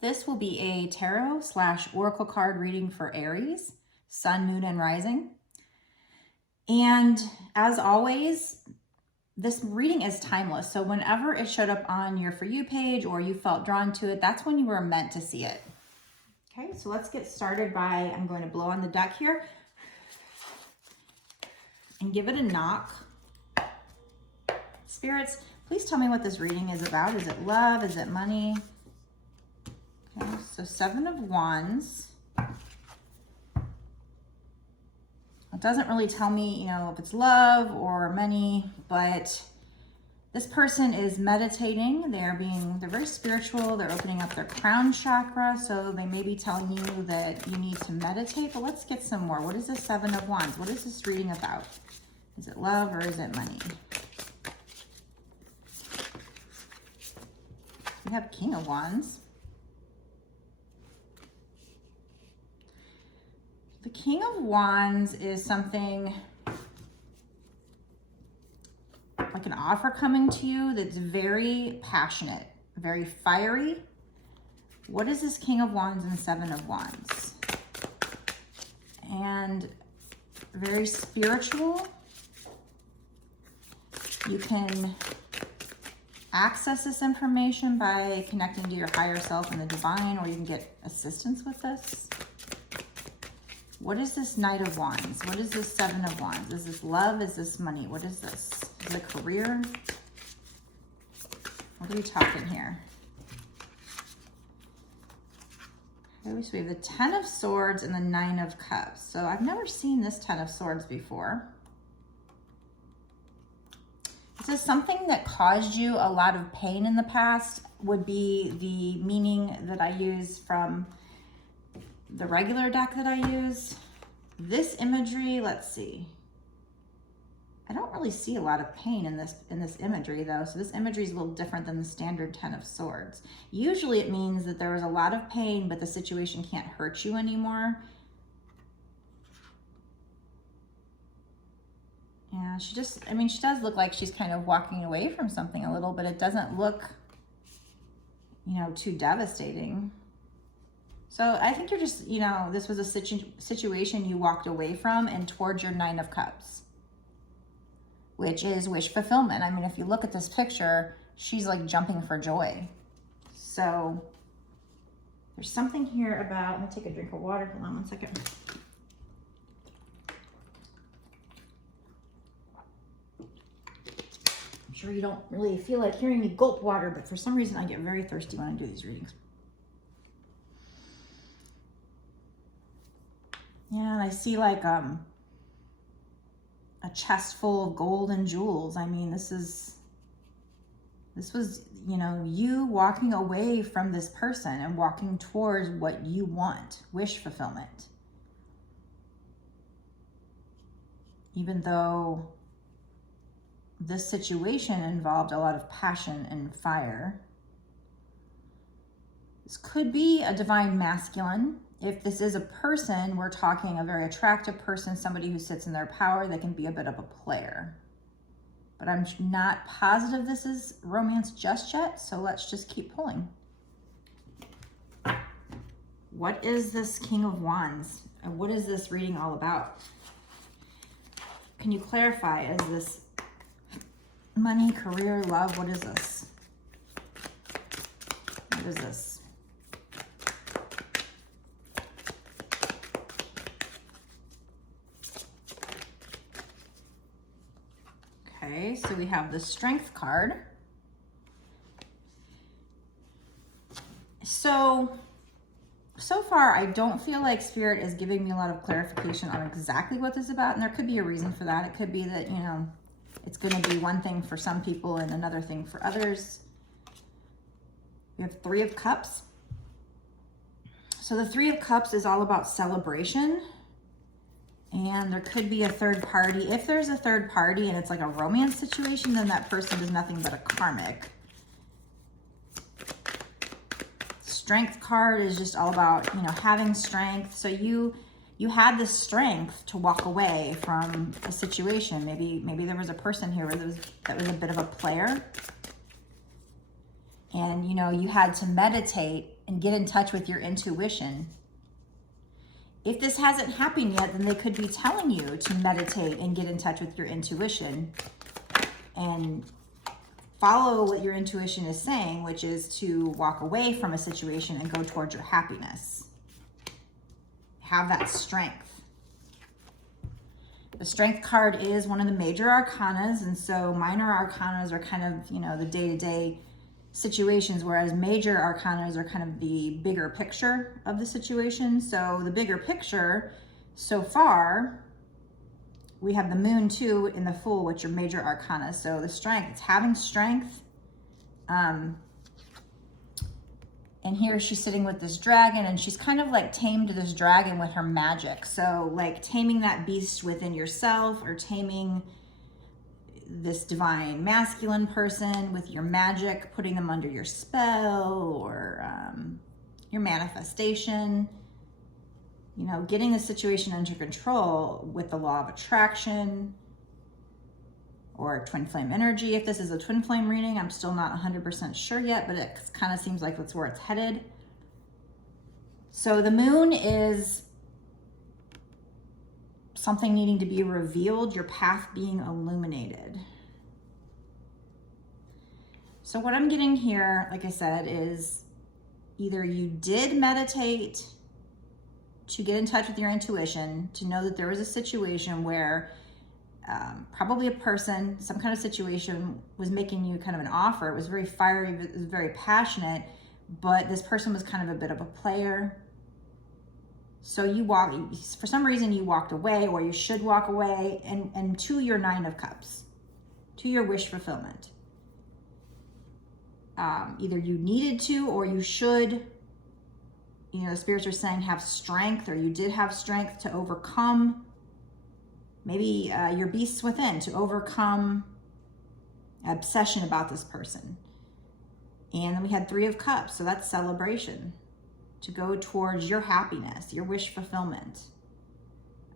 This will be a tarot / oracle card reading for Aries, Sun, Moon, and Rising. And as always, this reading is timeless. So whenever it showed up on your For You page or you felt drawn to it, that's when you were meant to see it. Okay, so let's get started by, I'm going to blow on the deck here and give it a knock. Spirits, please tell me what this reading is about. Is it love? Is it money? Okay, so 7 of Wands. It doesn't really tell me, if it's love or money, but this person is meditating. They're very spiritual. They're opening up their crown chakra. So they may be telling you that you need to meditate, but let's get some more. What is this 7 of Wands? What is this reading about? Is it love or is it money? We have King of Wands. The King of Wands is something like an offer coming to you that's very passionate, very fiery. What is this King of Wands and 7 of Wands? And very spiritual. You can access this information by connecting to your higher self and the divine, or you can get assistance with this. What is this Knight of Wands? What is this 7 of Wands? Is this love? Is this money? What is this? Is it career? What are we talking here? Okay, so we have the 10 of Swords and the 9 of Cups. So I've never seen this 10 of Swords before. It says something that caused you a lot of pain in the past would be the meaning that I use from the regular deck that I use. This imagery, let's see. I don't really see a lot of pain in this imagery though. So this imagery is a little different than the standard 10 of Swords. Usually it means that there was a lot of pain, but the situation can't hurt you anymore. Yeah, she does look like she's kind of walking away from something a little, but it doesn't look, too devastating. So I think you're just, this was a situation you walked away from and towards your 9 of Cups, which is wish fulfillment. I mean, if you look at this picture, she's like jumping for joy. So there's something here about, let me take a drink of water. Hold on one second. I'm sure you don't really feel like hearing me gulp water, but for some reason I get very thirsty when I do these readings. Yeah, and I see like a chest full of gold and jewels. I mean, this was, you walking away from this person and walking towards what you want, wish fulfillment. Even though this situation involved a lot of passion and fire. This could be a divine masculine. If this is a person, we're talking a very attractive person, somebody who sits in their power that can be a bit of a player. But I'm not positive this is romance just yet, so let's just keep pulling. What is this King of Wands? And what is this reading all about? Can you clarify? Is this money, career, love? What is this? What is this? Okay, so we have the Strength card. So far, I don't feel like Spirit is giving me a lot of clarification on exactly what this is about, and there could be a reason for that. It could be that, it's going to be one thing for some people and another thing for others. We have 3 of Cups. So the 3 of Cups is all about celebration. And there could be a third party. If there's a third party and it's like a romance situation, then that person is nothing but a karmic. Strength card is just all about, having strength. So you had the strength to walk away from a situation. Maybe there was a person here that was a bit of a player. and, you know, you had to meditate and get in touch with your intuition. If this hasn't happened yet, then they could be telling you to meditate and get in touch with your intuition and follow what your intuition is saying, which is to walk away from a situation and go towards your happiness. Have that strength. The strength card is one of the major arcanas, and so minor arcanas are kind of, you know, the day-to-day situations, whereas major arcanas are kind of the bigger picture of the situation. So the bigger picture so far, we have the moon too in the Fool, which are major arcana. So the strength, it's having strength. And here she's sitting with this dragon, and she's kind of like tamed this dragon with her magic. So like taming that beast within yourself, or taming this divine masculine person with your magic, putting them under your spell, or your manifestation. You know, getting the situation under control with the law of attraction or twin flame energy. If this is a twin flame reading, I'm still not 100% sure yet, but it kind of seems like that's where it's headed. So the moon is something needing to be revealed, your path being illuminated. So what I'm getting here, like I said, is either you did meditate to get in touch with your intuition, to know that there was a situation where probably a person, some kind of situation was making you kind of an offer. It was very fiery, it was very passionate, but this person was kind of a bit of a player. So for some reason you walked away, or you should walk away, and to your Nine of Cups, to your wish fulfillment. Either you needed to, or you should. You know, the spirits are saying have strength, or you did have strength to overcome maybe your beasts within, to overcome obsession about this person. And then we had Three of Cups, so that's celebration, to go towards your happiness, your wish fulfillment.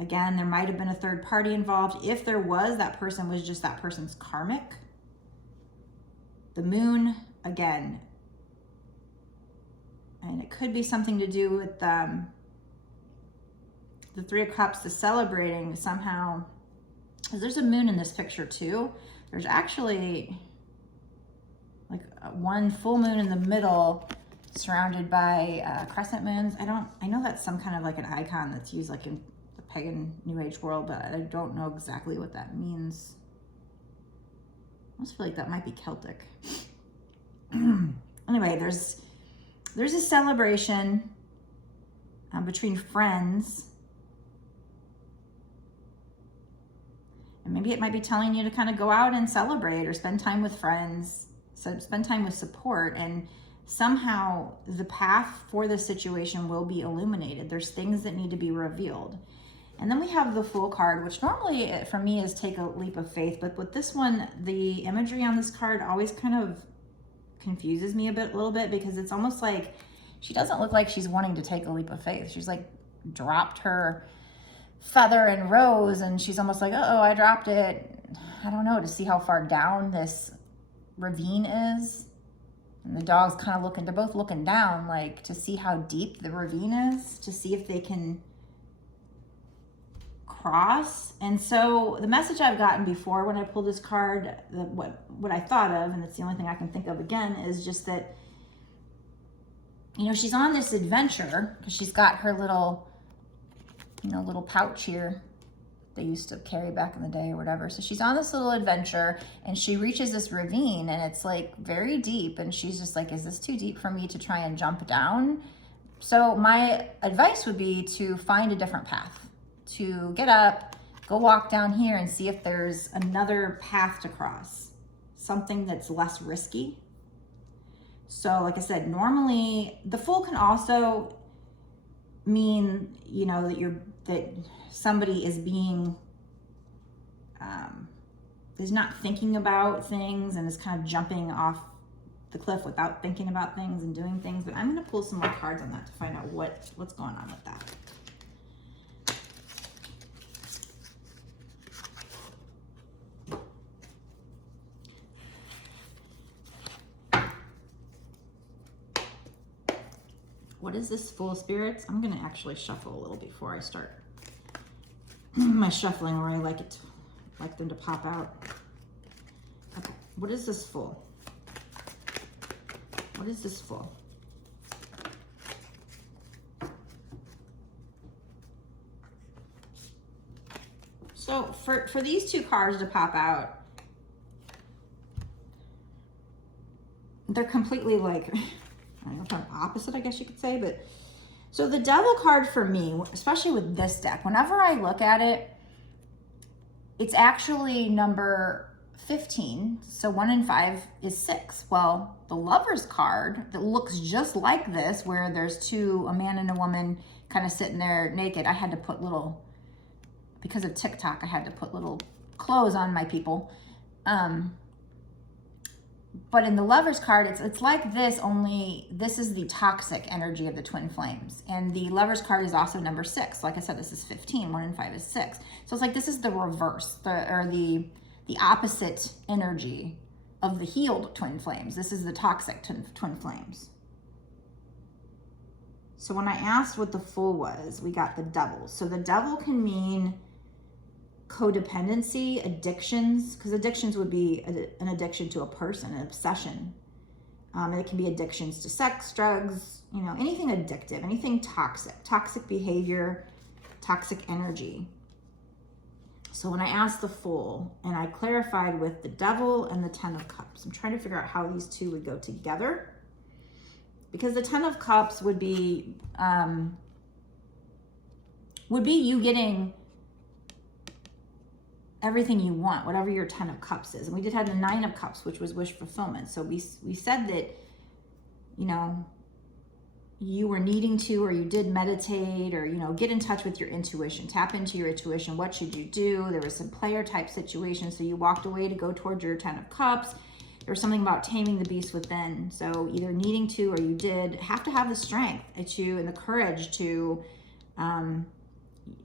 Again, there might have been a third party involved. If there was, that person was just that person's karmic. The moon, again, and it could be something to do with the Three of Cups, the celebrating somehow. There's a moon in this picture too. There's actually like one full moon in the middle, surrounded by crescent moons. I know that's some kind of like an icon that's used like in the pagan New Age world, but I don't know exactly what that means. I almost feel like that might be Celtic. Anyway, there's a celebration between friends. And maybe it might be telling you to kind of go out and celebrate, or spend time with friends, so spend time with support, and somehow the path for this situation will be illuminated. There's things that need to be revealed. And then we have the Fool card, which normally for me is take a leap of faith, but with this one, the imagery on this card always kind of confuses me a little bit, because it's almost like she doesn't look like she's wanting to take a leap of faith. She's like dropped her feather and rose, and she's almost like, oh, I dropped it, I don't know, to see how far down this ravine is. And the dog's kind of looking, they're both looking down, like to see how deep the ravine is, to see if they can cross. And so the message I've gotten before when I pulled this card, what I thought of, and it's the only thing I can think of again, is just that, you know, she's on this adventure because she's got her little, you know, little pouch here they used to carry back in the day or whatever. So she's on this little adventure, and she reaches this ravine, and it's like very deep, and she's just like, is this too deep for me to try and jump down? So my advice would be to find a different path, to get up, go walk down here and see if there's another path to cross, something that's less risky. So like I said, normally the Fool can also mean, you know, that somebody is being is not thinking about things and is kind of jumping off the cliff without thinking about things and doing things. But I'm going to pull some more cards on that to find out what's going on with that. What is this, Fool, spirits? I'm going to actually shuffle a little before I start my shuffling, where I like them to pop out. Okay, what is this, Fool? What is this, Fool? So for these two cards to pop out, they're completely like, I don't know, kind of opposite, I guess you could say. But so the Devil card for me, especially with this deck, whenever I look at it, it's actually number 15. So 1 and 5 is 6. Well, the Lovers card that looks just like this, where there's a man and a woman kind of sitting there naked. I had to put little, because of TikTok, I had to put little clothes on my people. But in the Lovers card, it's like this, only this is the toxic energy of the twin flames. And the Lovers card is also number 6. Like I said, this is 15, 1 and 5 is 6. So it's like this is the reverse, the opposite energy of the healed twin flames. This is the toxic twin flames. So when I asked what the Fool was, we got the Devil. So the Devil can mean codependency, addictions, because addictions would be an addiction to a person, an obsession. And it can be addictions to sex, drugs, you know, anything addictive, anything toxic behavior, toxic energy. So when I asked the Fool, and I clarified with the Devil and the 10 of Cups, I'm trying to figure out how these two would go together. Because the 10 of Cups would be you getting everything you want, whatever your 10 of Cups is. And we did have the 9 of Cups, which was wish fulfillment. So we said that, you know, you were needing to, or you did meditate, or, you know, get in touch with your intuition, tap into your intuition. What should you do? There was some player type situation. So you walked away to go towards your 10 of Cups. There was something about taming the beast within. So either needing to, or you did have to have the strength to, and the courage to,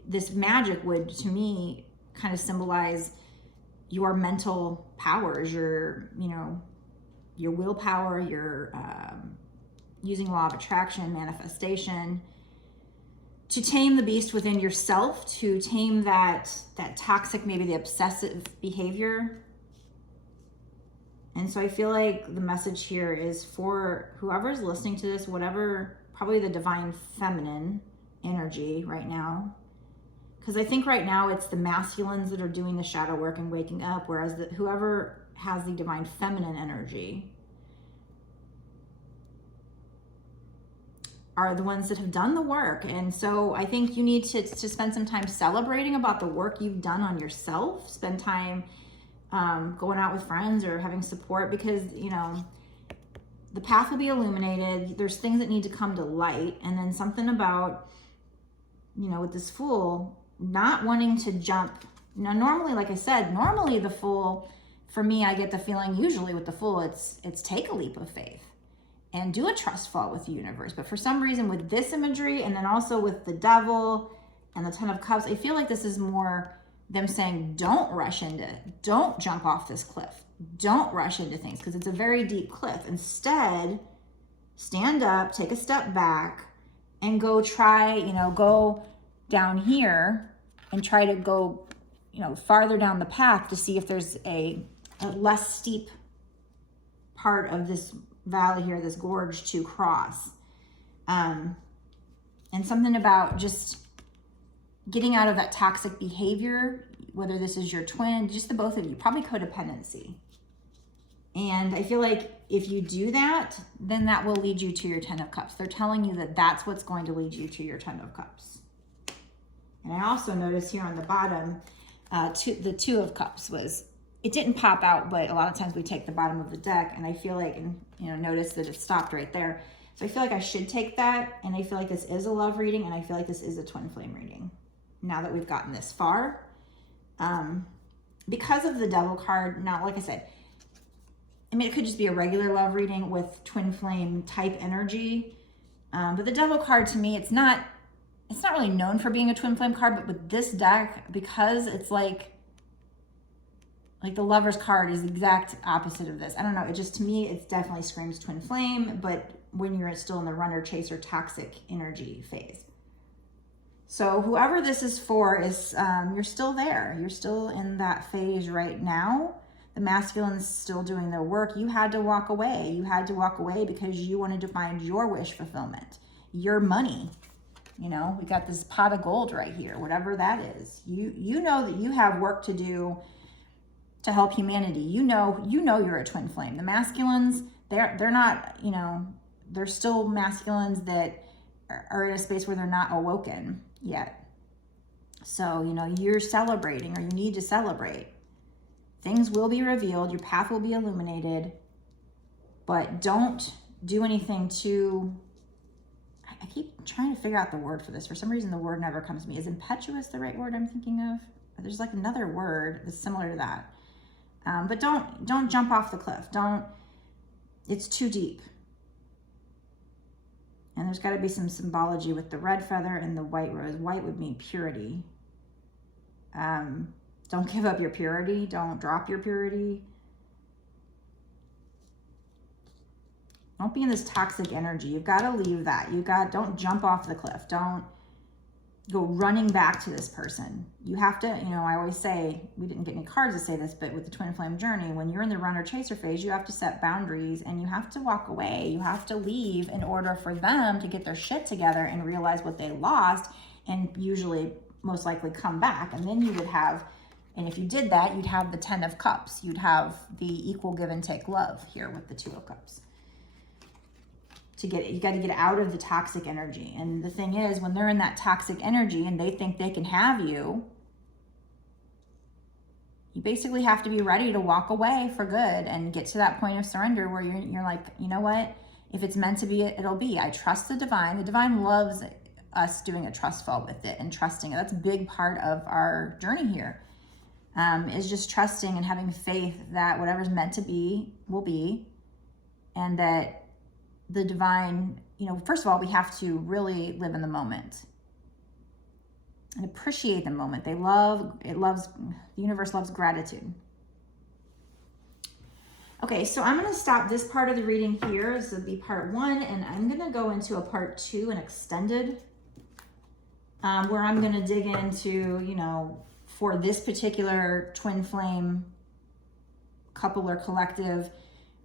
this magic would, to me, kind of symbolize your mental powers, your, you know, your willpower, your using law of attraction, manifestation, to tame the beast within yourself, to tame that toxic, maybe the obsessive behavior. And so I feel like the message here is for whoever's listening to this, whatever, probably the divine feminine energy right now. Because I think right now it's the masculines that are doing the shadow work and waking up, whereas whoever has the divine feminine energy are the ones that have done the work. And so I think you need to spend some time celebrating about the work you've done on yourself. Spend time going out with friends or having support, because, you know, the path will be illuminated. There's things that need to come to light. And then something about, you know, with this Fool, not wanting to jump. Now, normally, like I said, normally the Fool, for me, I get the feeling usually with the Fool, it's take a leap of faith and do a trust fall with the universe. But for some reason with this imagery, and then also with the Devil and the 10 of Cups, I feel like this is more them saying, don't rush into it. Don't jump off this cliff. Don't rush into things, because it's a very deep cliff. Instead, stand up, take a step back, and go try, you know, go down here and try to go, you know, farther down the path to see if there's a less steep part of this valley here, this gorge to cross. And something about just getting out of that toxic behavior, whether this is your twin, just the both of you, probably codependency. And I feel like if you do that, then that will lead you to your 10 of Cups. They're telling you that that's what's going to lead you to your 10 of Cups. And I also noticed here on the bottom, the 2 of Cups was, it didn't pop out, but a lot of times we take the bottom of the deck, and I feel like, and you know, notice that it stopped right there. So I feel like I should take that, and I feel like this is a love reading, and I feel like this is a twin flame reading. Now that we've gotten this far, because of the Devil card, now, like I said, I mean, it could just be a regular love reading with twin flame type energy. But the Devil card, to me, it's not really known for being a twin flame card, but with this deck, because it's like the Lover's card is the exact opposite of this. I don't know. It just, to me, it definitely screams twin flame, but when you're still in the runner, chaser, toxic energy phase. So whoever this is for is, you're still there. You're still in that phase right now. The masculine's still doing their work. You had to walk away. You had to walk away because you wanted to find your wish fulfillment, your money. You know, we got this pot of gold right here, whatever that is. You know that you have work to do to help humanity. You know you're a twin flame. The masculines, they're not, you know, they're still masculines that are in a space where they're not awoken yet. So, you know, you're celebrating, or you need to celebrate. Things will be revealed, your path will be illuminated, but don't do anything too, I keep trying to figure out the word for this. For some reason, the word never comes to me. Is impetuous the right word I'm thinking of? There's like another word that's similar to that. But don't jump off the cliff. It's too deep. And there's got to be some symbology with the red feather and the white rose. White would mean purity. Don't give up your purity. Don't drop your purity. Don't be in this toxic energy. You've got to leave that. Don't jump off the cliff. Don't go running back to this person. You have to, you know, I always say, we didn't get any cards to say this, but with the twin flame journey, when you're in the runner chaser phase, you have to set boundaries and you have to walk away. You have to leave in order for them to get their shit together and realize what they lost, and usually most likely come back. And then you would have, and if you did that, you'd have the 10 of cups. You'd have the equal give and take love here with the 2 of cups. You got to get out of the toxic energy. And the thing is, when they're in that toxic energy and they think they can have you, you basically have to be ready to walk away for good and get to that point of surrender where you're like, you know what? If it's meant to be, it'll be. I trust the divine. The divine loves us doing a trust fall with it and trusting it. That's a big part of our journey here, is just trusting and having faith that whatever's meant to be will be, and that the divine, you know, first of all, we have to really live in the moment and appreciate the moment. The universe loves gratitude. Okay, so I'm going to stop this part of the reading here. This will be part 1, and I'm going to go into a part 2, an extended, where I'm going to dig into, you know, for this particular twin flame couple or collective,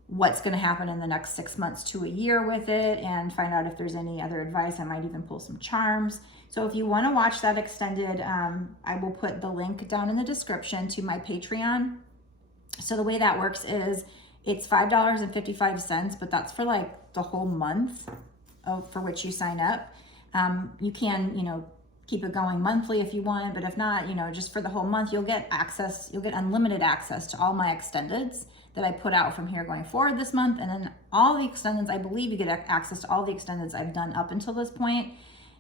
what's going to happen in the next 6 months to a year with it, and find out if there's any other advice. I might even pull some charms. So if you want to watch that extended, I will put the link down in the description to my Patreon. So the way that works is it's $5.55, but that's for like the whole month for which you sign up. You can, you know, keep it going monthly if you want, but if not, you know, just for the whole month, you'll get unlimited access to all my extendeds that I put out from here going forward this month. And then all the extendeds, I believe you get access to all the extendeds I've done up until this point.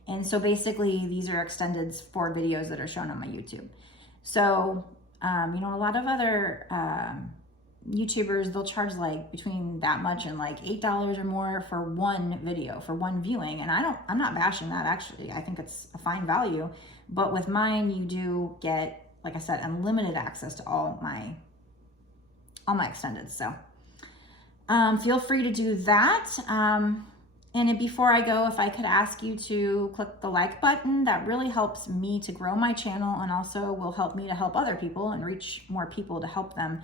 And so basically these are extendeds for videos that are shown on my YouTube. So, you know, a lot of other YouTubers, they'll charge like between that much and like $8 or more for one video, for one viewing. And I'm not bashing that, actually. I think it's a fine value. But with mine, you do get, like I said, unlimited access to all my extendeds. So feel free to do that. And before I go, if I could ask you to click the like button, that really helps me to grow my channel, and also will help me to help other people and reach more people to help them.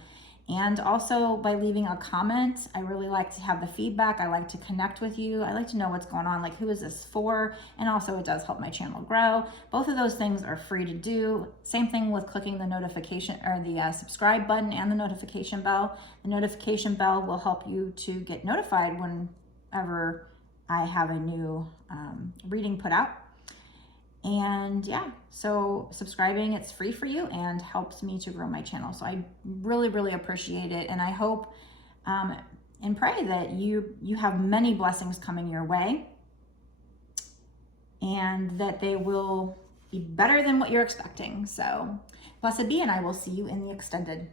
And also by leaving a comment. I really like to have the feedback. I like to connect with you. I like to know what's going on, like who is this for? And also it does help my channel grow. Both of those things are free to do. Same thing with clicking the notification or the subscribe button and the notification bell. The notification bell will help you to get notified whenever I have a new reading put out. And yeah, so subscribing, it's free for you and helps me to grow my channel. So I really, really appreciate it. And I hope and pray that you have many blessings coming your way, and that they will be better than what you're expecting. So blessed be, and I will see you in the extended.